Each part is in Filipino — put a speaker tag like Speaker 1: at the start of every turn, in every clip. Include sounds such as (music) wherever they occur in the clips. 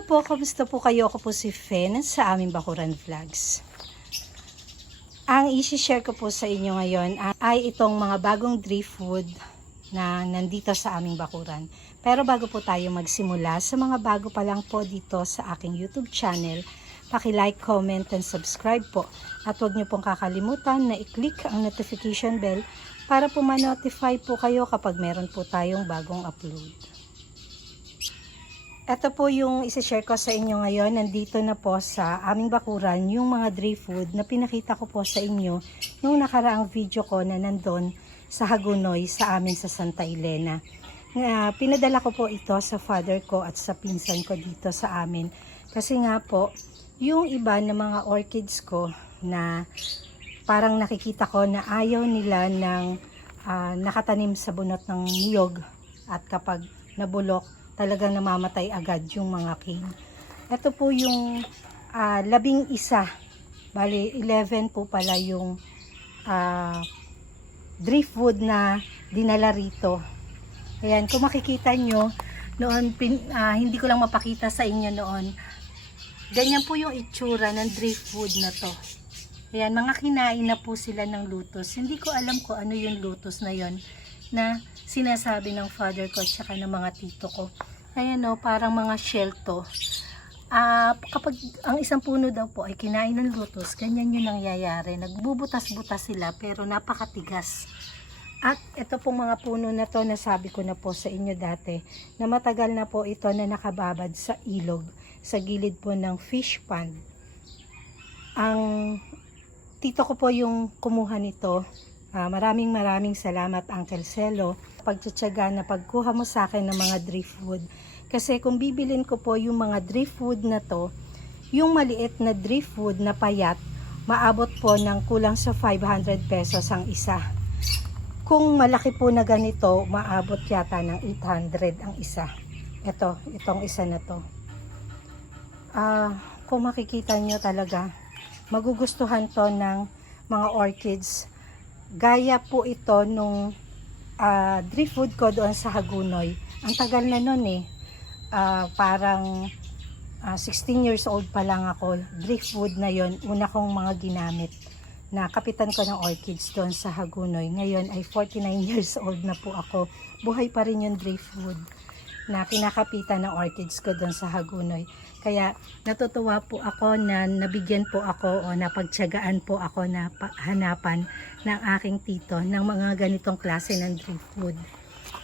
Speaker 1: Po, kamusta po kayo? Ako po si Fen sa aming Bakuran Vlogs. Ang isi-share ko po sa inyo ngayon ay itong mga bagong drift food na nandito sa aming Bakuran. Pero bago po tayo magsimula, sa mga bago pa lang po dito sa aking YouTube channel, paki-like, comment, and subscribe po. At huwag niyo pong kakalimutan na i-click ang notification bell para po ma-notify po kayo kapag meron po tayong bagong upload. Ito po yung isi-share ko sa inyo ngayon. Nandito na po sa aming bakuran yung mga dry food na pinakita ko po sa inyo nung nakaraang video ko na nandun sa Hagunoy sa amin sa Santa Elena. Nga, pinadala ko po ito sa father ko at sa pinsan ko dito sa amin. Kasi nga po, yung iba na mga orchids ko na parang nakikita ko na ayaw nila ng ah, nakatanim sa bunot ng niyog at kapag nabulok, talagang namamatay agad yung mga cane. Ito po yung ah, labing isa. Bali, 11 po pala yung ah, driftwood na dinala rito. Ayan, kung makikita nyo, noon, pin, ah, hindi ko lang mapakita sa inyo noon. Ganyan po yung itsura ng driftwood na to. Ayan, mga kinain na po sila ng lutos. Hindi ko alam kung ano yung lutos na yon na sinasabi ng father ko at saka ng mga tito ko. Ayan o, parang mga shell to. Ah, kapag ang isang puno daw po ay kinain ng lutos, ganyan yung nangyayari. Nagbubutas-butas sila pero napakatigas. At ito pong mga puno na to, nasabi ko na po sa inyo dati, na matagal na po ito na nakababad sa ilog, sa gilid po ng fish pond. Ang tito ko po yung kumuha nito. Ah, maraming maraming salamat Uncle Celo. Pagtsatsaga na pagkuha mo sa akin ng mga driftwood. Kasi kung bibilin ko po yung mga driftwood na to, yung maliit na driftwood na payat, maabot po ng kulang sa 500 pesos ang isa. Kung malaki po na ganito, maabot yata ng 800 ang isa. Ito, itong isa na to. Ah, kung makikita nyo talaga, magugustuhan to ng mga orchids. Gaya po ito nung ah, driftwood ko doon sa Hagunoy. Ang tagal na nun eh. Ah, parang ah, 16 years old pa lang ako. Driftwood na yon una kong mga ginamit na kapitan ko ng orchids doon sa Hagunoy. Ngayon ay 49 (laughs) years old na po ako. Buhay pa rin yung driftwood na kinakapitan ng orchids ko doon sa Hagunoy. Kaya natutuwa po ako na nabigyan po ako o napagtyagaan po ako na pa- hanapan ng aking tito ng mga ganitong klase ng driftwood.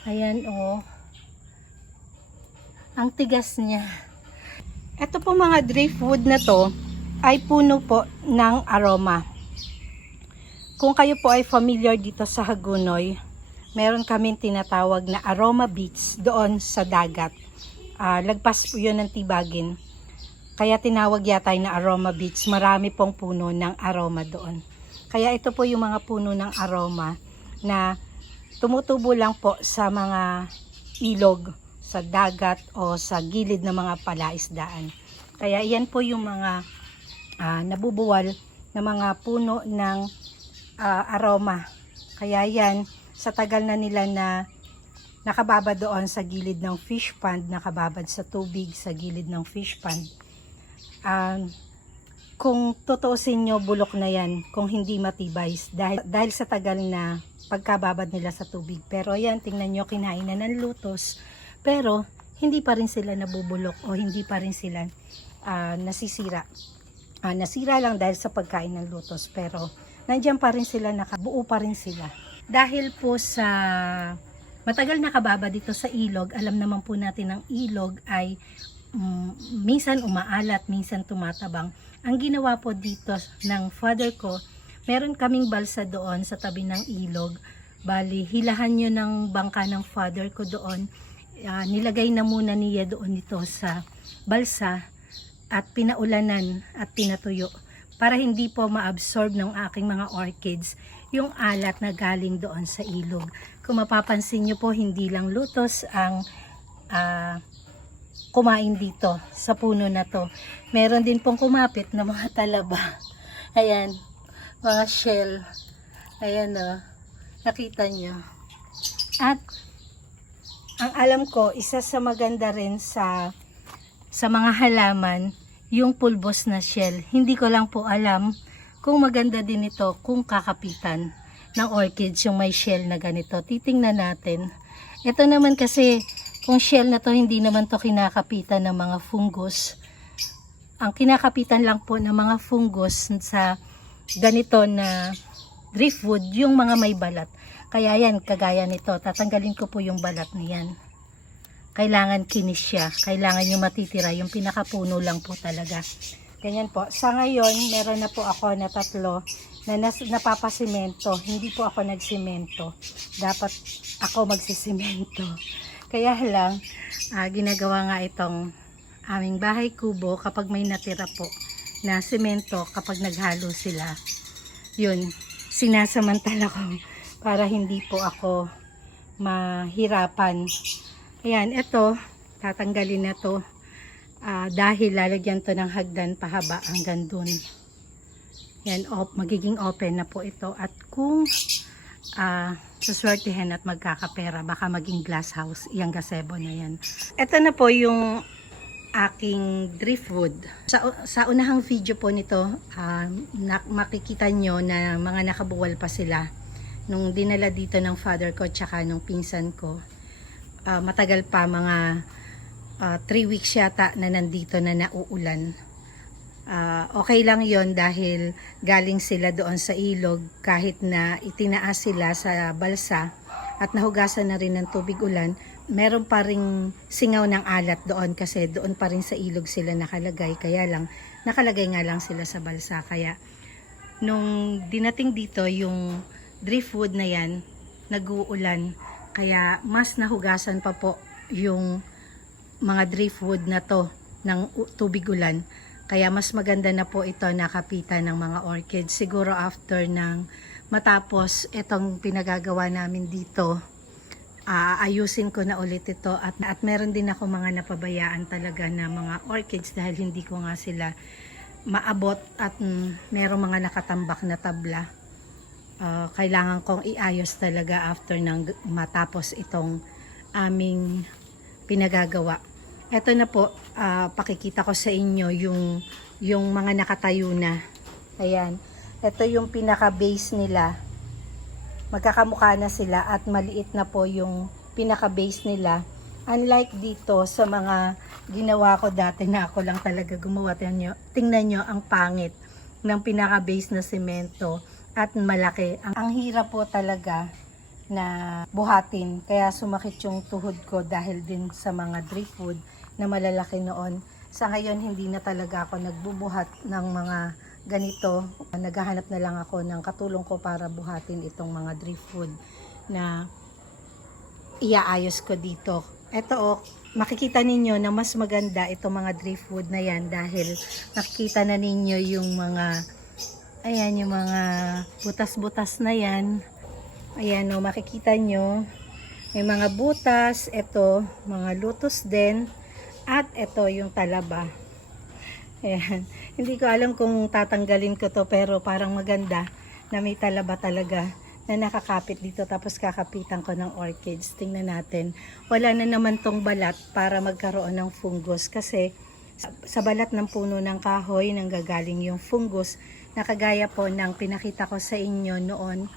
Speaker 1: Ayan o. Ang tigas niya. Ito po mga driftwood na to ay puno po ng aroma. Kung kayo po ay familiar dito sa Hagunoy, meron kaming tinatawag na aroma beach doon sa dagat. Ah, lagpas po yun ng tibagin. Kaya tinawag yata na aroma beach. Marami pong puno ng aroma doon. Kaya ito po yung mga puno ng aroma na tumutubo lang po sa mga ilog, sa dagat o sa gilid ng mga palaisdaan. Kaya yan po yung mga ah, nabubuwal na mga puno ng ah, aroma. Kaya yan, sa tagal na nila na nakababa doon sa gilid ng fish pond, nakababad sa tubig sa gilid ng fish pond. Um, kung tutuusin nyo, bulok na yan kung hindi matibay dahil, dahil sa tagal na pagkababad nila sa tubig. Pero ayan, tingnan nyo, kinain na ng lutos. Pero, hindi pa rin sila nabubulok o hindi pa rin sila ah, nasisira. Ah, nasira lang dahil sa pagkain ng lutos. Pero, nandyan pa rin sila, nakabuo pa rin sila. Dahil po sa matagal nakababa dito sa ilog, alam naman po natin ang ilog ay mm, minsan umaalat, minsan tumatabang. Ang ginawa po dito ng father ko, meron kaming balsa doon sa tabi ng ilog. Bali, hilahan nyo ng bangka ng father ko doon. Ah, nilagay na muna niya doon ito sa balsa at pinaulanan at pinatuyo para hindi po ma-absorb ng aking mga orchids yung alat na galing doon sa ilog. Kung mapapansin nyo po, hindi lang lutos ang ah, kumain dito sa puno na to. Meron din pong kumapit na mga talaba. (laughs) Ayan, mga shell. Ayan o, nakita nyo. At ang alam ko, isa sa maganda rin sa sa mga halaman yung pulbos na shell. Hindi ko lang po alam kung maganda din ito kung kakapitan ng orchids yung may shell na ganito. Titingnan natin. Ito naman kasi kung shell na to hindi naman to kinakapitan ng mga fungus. Ang kinakapitan lang po ng mga fungus sa ganito na driftwood yung mga may balat. Kaya yan, kagaya nito, tatanggalin ko po yung balat niyan. Kailangan kinis siya. Kailangan yung matitira, yung pinakapuno lang po talaga. Ganyan po. Sa ngayon, meron na po ako na tatlo na nas, napapasimento. Hindi po ako nagsimento. Dapat ako magsisimento. (laughs) Kaya lang, ah, ginagawa nga itong aming bahay kubo kapag may natira po na simento kapag naghalo sila. Yun, sinasamantala ko (laughs) para hindi po ako mahirapan. Ayan, ito, tatanggalin na to ah, dahil lalagyan to ng hagdan pahaba hanggang dun. Yan, op, magiging open na po ito. At kung ah, suswertihin at magkakapera, baka maging glass house, iyang gazebo na yan. Ito na po yung aking driftwood. Sa, sa unahang video po nito, ah, na, makikita nyo na mga nakabuwal pa sila nung dinala dito ng father ko tsaka nung pinsan ko. Ah, matagal pa, mga 3 weeks yata na nandito na nauulan. Ah, okay lang yon dahil galing sila doon sa ilog kahit na itinaas sila sa balsa at nahugasan na rin ng tubig ulan, meron pa ring singaw ng alat doon kasi doon pa rin sa ilog sila nakalagay. Kaya lang, nakalagay nga lang sila sa balsa. Kaya nung dinating dito yung driftwood na yan, nag-uulan. Kaya mas nahugasan pa po yung mga driftwood na to ng tubig ulan. Kaya mas maganda na po ito nakapitan ng mga orchids. Siguro after ng matapos itong pinagagawa namin dito, aayusin ko na ulit ito. At, at meron din ako mga napabayaan talaga na mga orchids dahil hindi ko nga sila maabot at mm, merong mga nakatambak na tabla. Ah, kailangan kong iayos talaga after ng matapos itong aming pinagagawa. Ito na po, ah, pakikita ko sa inyo yung, yung mga nakatayo na. Ayan. Ito yung pinaka-base nila. Magkakamukha na sila at maliit na po yung pinaka-base nila. Unlike dito sa mga ginawa ko dati na ako lang talaga gumawa. Tingnan nyo, tingnan nyo ang pangit ng pinaka-base na semento at malaki. Ang, ang hirap po talaga na buhatin. Kaya sumakit yung tuhod ko dahil din sa mga driftwood na malalaki noon. Sa ngayon, hindi na talaga ako nagbubuhat ng mga ganito. Naghahanap na lang ako ng katulong ko para buhatin itong mga driftwood na iaayos ko dito. Ito oh, makikita ninyo na mas maganda itong mga driftwood na yan dahil nakikita na ninyo yung mga ayan yung mga butas-butas na yan Ayan o, makikita nyo. May mga butas, ito, mga lutos din. At ito yung talaba. Ayan. (laughs) Hindi ko alam kung tatanggalin ko to pero parang maganda na may talaba talaga na nakakapit dito tapos kakapitan ko ng orchids. Tingnan natin. Wala na naman tong balat para magkaroon ng fungus kasi sa, balat ng puno ng kahoy nanggagaling yung fungus na kagaya po ng pinakita ko sa inyo noon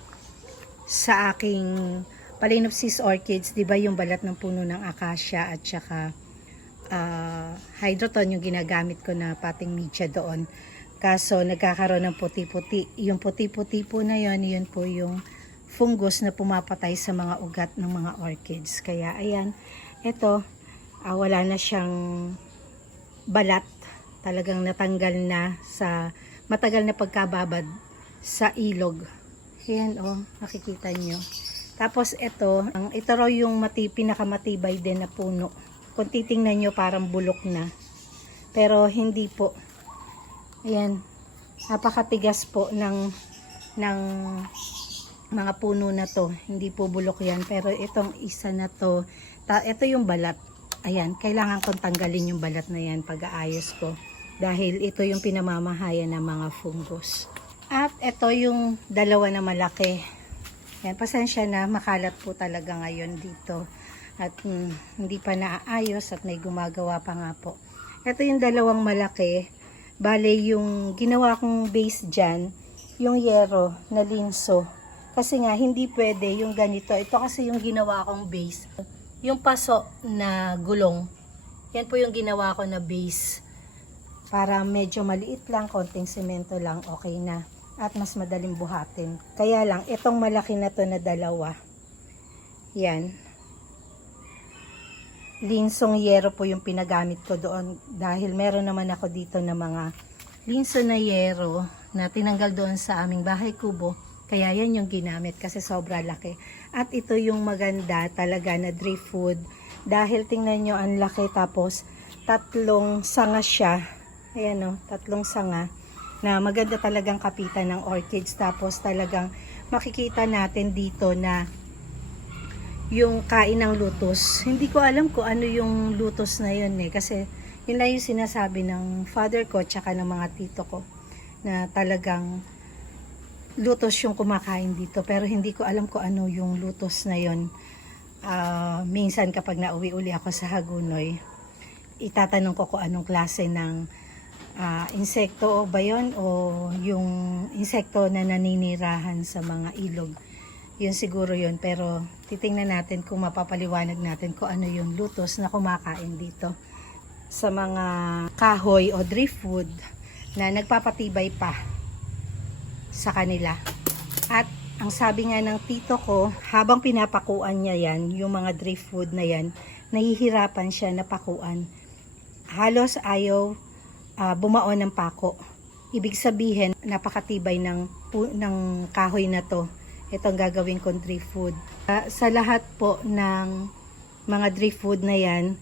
Speaker 1: sa aking Phalaenopsis orchids, 'di ba yung balat ng puno ng acacia at saka ah, hydroton yung ginagamit ko na pating media doon. Kaso nagkakaroon ng puti-puti. Yung puti-puti po na yon, yun po yung fungus na pumapatay sa mga ugat ng mga orchids. Kaya ayan, ito ah, wala na siyang balat. Talagang natanggal na sa matagal na pagkababad sa ilog. Ayan oh, nakikita nyo. Tapos ito, ang ito raw yung mati, pinakamatibay din na puno. Kung titingnan nyo parang bulok na. Pero hindi po. Ayan, napakatigas po ng ng mga puno na to. Hindi po bulok yan. Pero itong isa na to, ta, ito yung balat. Ayan, kailangan kong tanggalin yung balat na yan pag-aayos ko. Dahil ito yung pinamamahayan ng mga fungus. At ito yung dalawa na malaki. Yan, pasensya na, makalat po talaga ngayon dito. At mm, hindi pa naaayos at may gumagawa pa nga po. Ito yung dalawang malaki. Bale, yung ginawa kong base dyan, yung yero na linso. Kasi nga, hindi pwede yung ganito. Ito kasi yung ginawa kong base. Yung paso na gulong. Yan po yung ginawa ko na base. Para medyo maliit lang, konting semento lang, okay na. At mas madaling buhatin. Kaya lang, itong malaki na to na dalawa. Yan. Linsong yero po yung pinagamit ko doon. Dahil meron naman ako dito na mga linso na yero na tinanggal doon sa aming bahay kubo. Kaya yan yung ginamit kasi sobra laki. At ito yung maganda talaga na driftwood. Dahil tingnan nyo ang laki tapos tatlong sanga siya. Ayan o, tatlong sanga na maganda talagang kapitan ng orchids. Tapos talagang makikita natin dito na yung kain ng lutos. Hindi ko alam kung ano yung lutos na yun eh. Kasi yun lang yung sinasabi ng father ko tsaka ng mga tito ko na talagang lutos yung kumakain dito. Pero hindi ko alam kung ano yung lutos na yun. Ah, minsan kapag nauwi uli ako sa Hagunoy, itatanong ko kung anong klase ng ah, insekto ba yun o yung insekto na naninirahan sa mga ilog. Yun siguro yun. Pero titingnan natin kung mapapaliwanag natin kung ano yung lutos na kumakain dito sa mga kahoy o driftwood na nagpapatibay pa sa kanila. At ang sabi nga ng tito ko, habang pinapakuan niya yan, yung mga driftwood na yan, nahihirapan siya na pakuan. Halos ayaw ah, bumaon ng pako. Ibig sabihin, napakatibay ng, ng kahoy na to. Ito ang gagawin kong driftwood. Ah, sa lahat po ng mga driftwood na yan,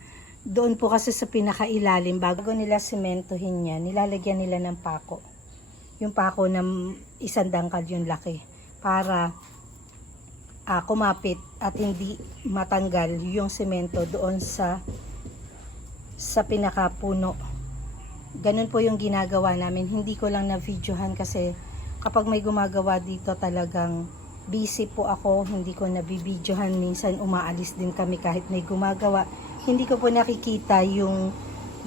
Speaker 1: doon po kasi sa pinakailalim, bago nila sementohin yan, nilalagyan nila ng pako. Yung pako ng isang dangkal yung laki. Para ah, kumapit at hindi matanggal yung semento doon sa sa pinakapuno. Ganun po yung ginagawa namin. Hindi ko lang na-videohan kasi kapag may gumagawa dito talagang busy po ako. Hindi ko nabibidyohan. Minsan umaalis din kami kahit may gumagawa. Hindi ko po nakikita yung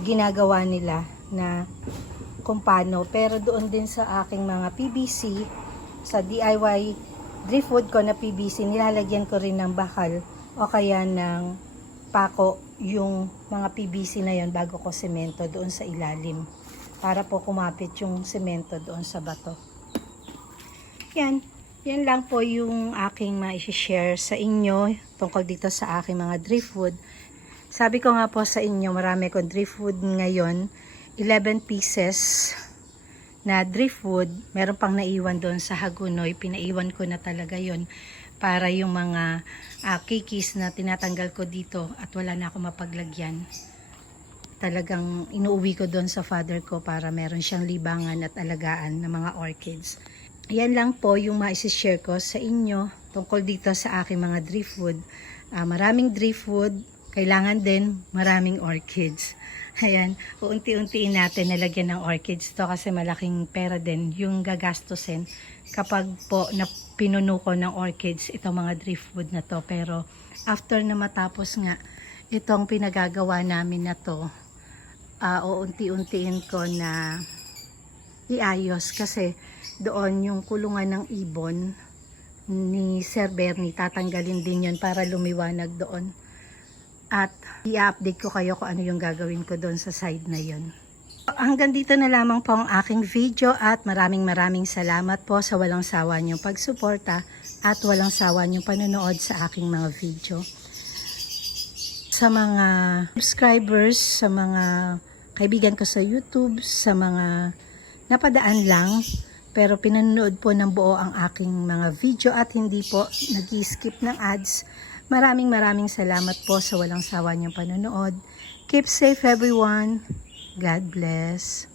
Speaker 1: ginagawa nila na kung paano. Pero doon din sa aking mga PVC, sa DIY driftwood ko na PVC, nilalagyan ko rin ng bakal o kaya ng pako yung mga PVC na yon bago ko semento doon sa ilalim. Para po kumapit yung semento doon sa bato. Yan, yan lang po yung aking ma-share sa inyo tungkol dito sa aking mga driftwood. Sabi ko nga po sa inyo, marami akong driftwood ngayon, 11 pieces na driftwood, meron pang naiwan doon sa Hagunoy, pinaiwan ko na talaga yon para yung mga ah, kikis na tinatanggal ko dito at wala na ako mapaglagyan. Talagang inuuwi ko doon sa father ko para meron siyang libangan at alagaan ng mga orchids. Yan lang po yung ma-share ko sa inyo tungkol dito sa aking mga driftwood. Ah, maraming driftwood, kailangan din maraming orchids. (laughs) Ayan, uunti-untiin natin nalagyan ng orchids to kasi malaking pera din yung gagastusin kapag po na pinuno ko ng orchids itong mga driftwood na to. Pero after na matapos nga itong pinagagawa namin na to, uh, uunti-untiin ko na iayos kasi doon yung kulungan ng ibon ni Sir Bernie tatanggalin din yun para lumiwanag doon at i-update ko kayo kung ano yung gagawin ko doon sa side na yun. Hanggang dito na lamang po ang aking video at maraming maraming salamat po sa walang sawa niyong pagsuporta at walang sawa niyong panonood sa aking mga video. Sa mga subscribers, sa mga kaibigan ko sa YouTube, sa mga napadaan lang pero pinanonood po ng buo ang aking mga video at hindi po nag-skip ng ads. Maraming maraming salamat po sa walang sawa niyong panonood. Keep safe everyone. God bless.